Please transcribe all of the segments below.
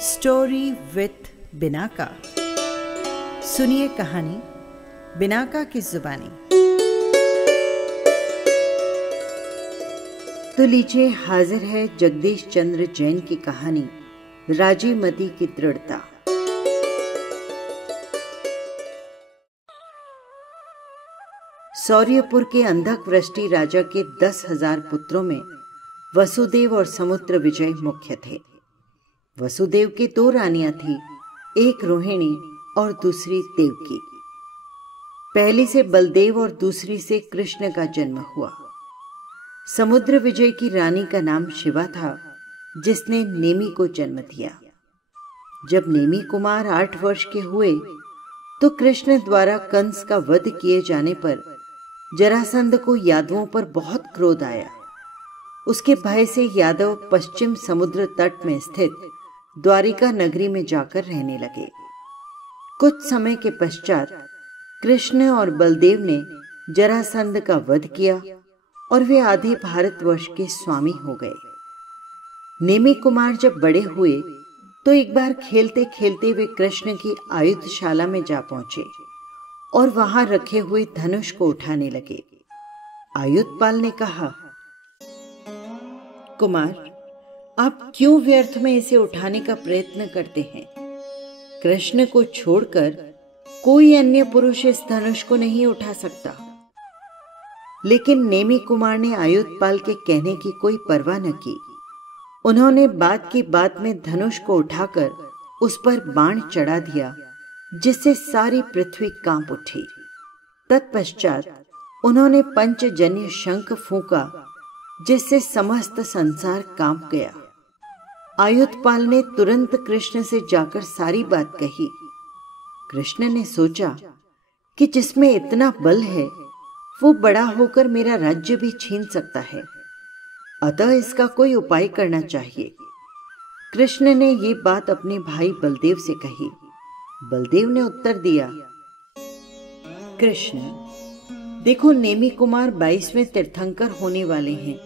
Story with Binaca. सुनिए कहानी Binaca की जुबानी। तो लीजिए, हाजिर है जगदीश चंद्र जैन की कहानी राजी मती की दृढ़ता। सौर्यपुर के अंधक वृष्टि राजा के 10,000 पुत्रों में वसुदेव और समुद्र विजय मुख्य थे। वसुदेव की 2 रानियां थीं, एक रोहिणी और दूसरी देवकी। पहली से बलदेव और दूसरी से कृष्ण का जन्म हुआ। समुद्र विजय की रानी का नाम शिवा था, जिसने नेमि को जन्म दिया। जब नेमि कुमार 8 वर्ष के हुए तो कृष्ण द्वारा कंस का वध किए जाने पर जरासंध को यादवों पर बहुत क्रोध आया। उसके भय से यादव पश्चिम समुद्र तट में स्थित द्वारिका नगरी में जाकर रहने लगे। कुछ समय के पश्चात कृष्ण और बलदेव ने जरासंध का वध किया और वे आधे भारतवर्ष के स्वामी हो गए। नेमि कुमार जब बड़े हुए तो एक बार खेलते खेलते वे कृष्ण की आयुधशाला में जा पहुंचे और वहां रखे हुए धनुष को उठाने लगे। आयुधपाल ने कहा, कुमार, आप क्यों व्यर्थ में इसे उठाने का प्रयत्न करते हैं? कृष्ण को छोड़कर कोई अन्य पुरुष इस धनुष को नहीं उठा सकता। लेकिन नेमि कुमार ने आयुधपाल के कहने की कोई परवाह न की। उन्होंने बात की बात में धनुष को उठाकर उस पर बाण चढ़ा दिया, जिससे सारी पृथ्वी कांप उठी। तत्पश्चात उन्होंने पंचजन्य शंख फूंका, जिससे समस्त संसार कांप गया। आयुधपाल ने तुरंत कृष्ण से जाकर सारी बात कही। कृष्ण ने सोचा कि जिसमें इतना बल है वो बड़ा होकर मेरा राज्य भी छीन सकता है, अतः इसका कोई उपाय करना चाहिए। कृष्ण ने ये बात अपने भाई बलदेव से कही। बलदेव ने उत्तर दिया, कृष्ण, देखो, नेमि कुमार 22वें तीर्थंकर होने वाले हैं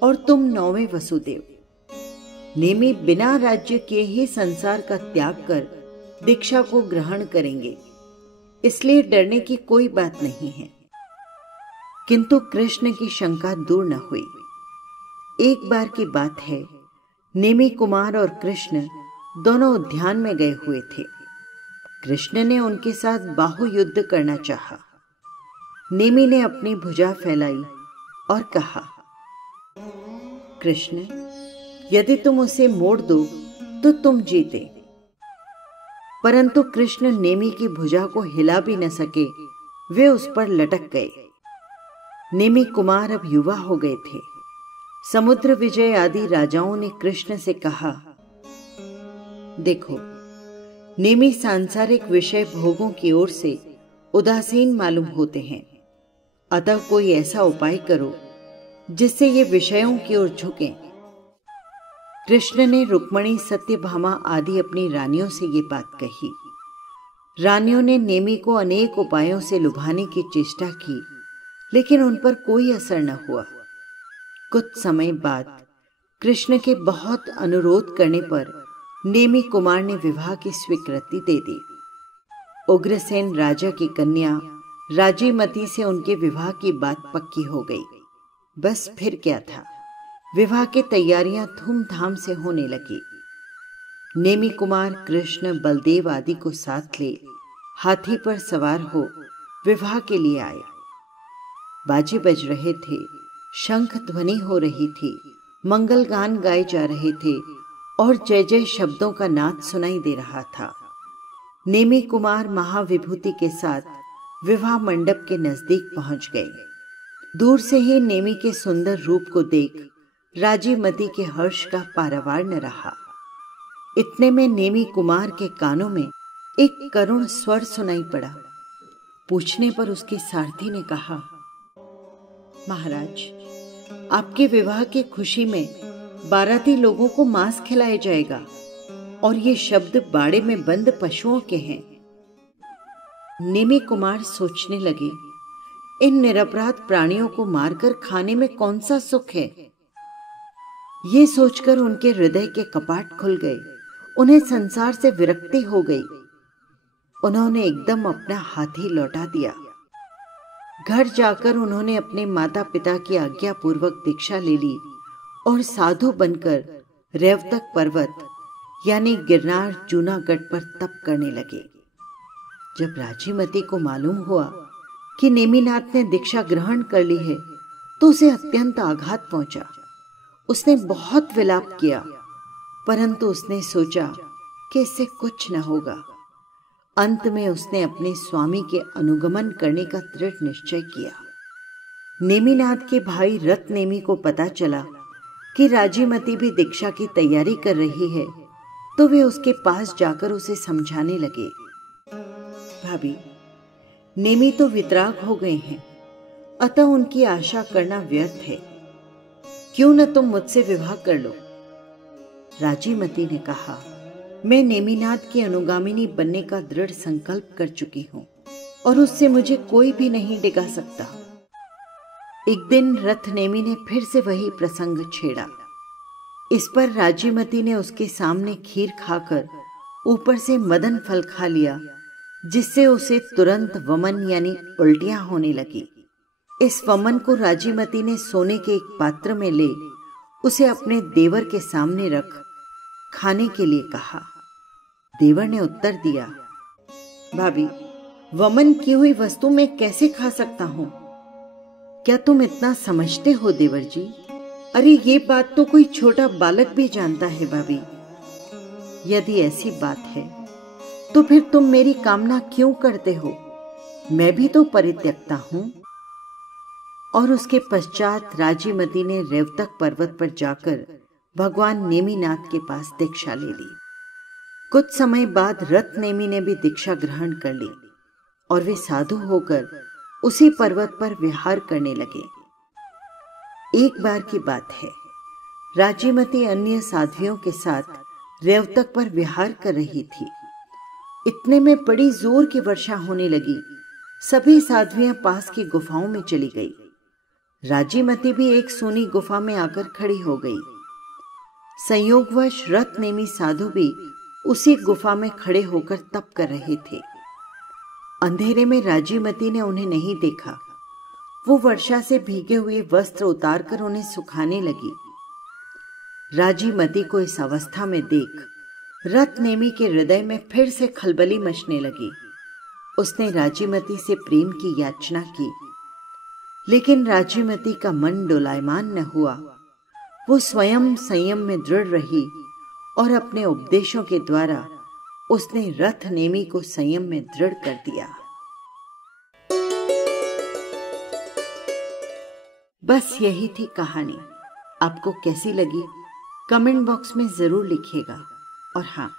और तुम 9वें वसुदेव। नेमि बिना राज्य किए ही संसार का त्याग कर दीक्षा को ग्रहण करेंगे, इसलिए डरने की कोई बात नहीं है। किंतु कृष्ण की शंका दूर न हुई। एक बार की बात है, नेमि कुमार और कृष्ण दोनों उद्यान में गए हुए थे। कृष्ण ने उनके साथ बाहु युद्ध करना चाहा। नेमि ने अपनी भुजा फैलाई और कहा, कृष्ण, यदि तुम उसे मोड़ दो तो तुम जीते। परंतु कृष्ण नेमि की भुजा को हिला भी न सके, वे उस पर लटक गए। नेमि कुमार अब युवा हो गए थे। समुद्र विजय आदि राजाओं ने कृष्ण से कहा, देखो, नेमि सांसारिक विषय भोगों की ओर से उदासीन मालूम होते हैं, अतः कोई ऐसा उपाय करो जिससे ये विषयों की ओर झुकें। कृष्ण ने रुक्मणी, सत्यभामा आदि अपनी रानियों से ये बात कही। रानियों ने नेमि को अनेक उपायों से लुभाने की चेष्टा की, लेकिन उन पर कोई असर न हुआ। कुछ समय बाद कृष्ण के बहुत अनुरोध करने पर नेमि कुमार ने विवाह की स्वीकृति दे दी। उग्रसेन राजा की कन्या राजीमती से उनके विवाह की बात पक्की हो गई। बस फिर क्या था, विवाह की तैयारियां धूमधाम से होने लगी। नेमि कुमार कृष्ण, बलदेव आदि को साथ ले हाथी पर सवार हो विवाह के लिए आए। बाजे बज रहे थे, शंख ध्वनि हो रही थी, मंगल गान गाए जा रहे थे और जय जय शब्दों का नाद सुनाई दे रहा था। नेमि कुमार महाविभूति के साथ विवाह मंडप के नजदीक पहुंच गए। दूर से ही नेमि के सुंदर रूप को देख राजीमती के हर्ष का पारावार न रहा। इतने में नेमि कुमार के कानों में एक करुण स्वर सुनाई पड़ा। पूछने पर उसके सारथी ने कहा, महाराज, आपके विवाह की खुशी में बाराती लोगों को मांस खिलाया जाएगा और ये शब्द बाड़े में बंद पशुओं के हैं। नेमि कुमार सोचने लगे, इन निरपराध प्राणियों को मारकर खाने में कौन सा सुख है। ये सोचकर उनके हृदय के कपाट खुल गए उन्हें संसार से विरक्ति हो गई। उन्होंने एकदम अपना हाथी लौटा दिया। घर जाकर उन्होंने अपने माता पिता की आज्ञा पूर्वक दीक्षा ले ली और साधु बनकर रेवतक पर्वत यानी गिरनार जूनागढ़ पर तप करने लगे। जब राजीमती को मालूम हुआ कि नेमिनाथ ने दीक्षा ग्रहण कर ली है तो उसे अत्यंत आघात पहुंचा। उसने बहुत विलाप किया, परंतु उसने सोचा कि इससे कुछ न होगा। अंत में उसने अपने स्वामी के अनुगमन करने का दृढ़ निश्चय किया। नेमिनाथ के भाई रत्नेमी को पता चला कि राजीमती भी दीक्षा की तैयारी कर रही है, तो वे उसके पास जाकर उसे समझाने लगे, भाभी, नेमी तो वितराग हो गए हैं, अतः उनकी आशा करना व्यर्थ है। क्यों न तुम मुझसे विवाह कर लो। राजीमती ने कहा, मैं नेमिनाथ की अनुगामिनी बनने का दृढ़ संकल्प कर चुकी हूं और उससे मुझे कोई भी नहीं डिगा सकता। एक दिन रत्नेमी ने फिर से वही प्रसंग छेड़ा। इस पर राजीमती ने उसके सामने खीर खाकर ऊपर से मदन फल खा लिया, जिससे उसे तुरंत वमन यानी उल्टियां होने लगी। इस वमन को राजीमती ने सोने के एक पात्र में ले उसे अपने देवर के सामने रख खाने के लिए कहा। देवर ने उत्तर दिया, भाभी, वमन की हुई वस्तु मैं कैसे खा सकता हूं? क्या तुम इतना समझते हो देवर जी? अरे ये बात तो कोई छोटा बालक भी जानता है भाभी। यदि ऐसी बात है तो फिर तुम मेरी कामना क्यों करते हो? मैं भी तो परित्यक्ता हूं। और उसके पश्चात राजीमती ने रेवतक पर्वत पर जाकर भगवान नेमिनाथ के पास दीक्षा ले ली। कुछ समय बाद रत्नेमी ने भी दीक्षा ग्रहण कर ली और वे साधु होकर उसी पर्वत पर विहार करने लगे। एक बार की बात है, राजीमती अन्य साध्वियों के साथ रेवतक पर विहार कर रही थी। इतने में बड़ी जोर की वर्षा होने लगी। सभी साध्वियां पास की गुफाओं में चली गई। राजीमती भी एक सोनी गुफा में आकर खड़ी हो गई। संयोगवश रत्नेमी साधु भी उसी गुफा में खड़े होकर तप कर रहे थे। अंधेरे में राजीमती ने उन्हें नहीं देखा। वो वर्षा से भीगे हुए वस्त्र उतारकर उन्हें सुखाने लगी। राजीमती को इस अवस्था में देख रत्नेमी के हृदय में फिर से खलबली मचने लगी। उसने राजीमती से प्रेम की याचना की, लेकिन राजीमती का मन डोलायमान न हुआ। वो स्वयं संयम में दृढ़ रही और अपने उपदेशों के द्वारा उसने रत्नेमी को संयम में दृढ़ कर दिया। बस यही थी कहानी। आपको कैसी लगी कमेंट बॉक्स में जरूर लिखिएगा। और हाँ,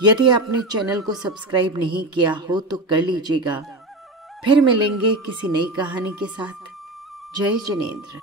यदि आपने चैनल को सब्सक्राइब नहीं किया हो तो कर लीजिएगा। फिर मिलेंगे किसी नई कहानी के साथ। जय जिनेंद्र।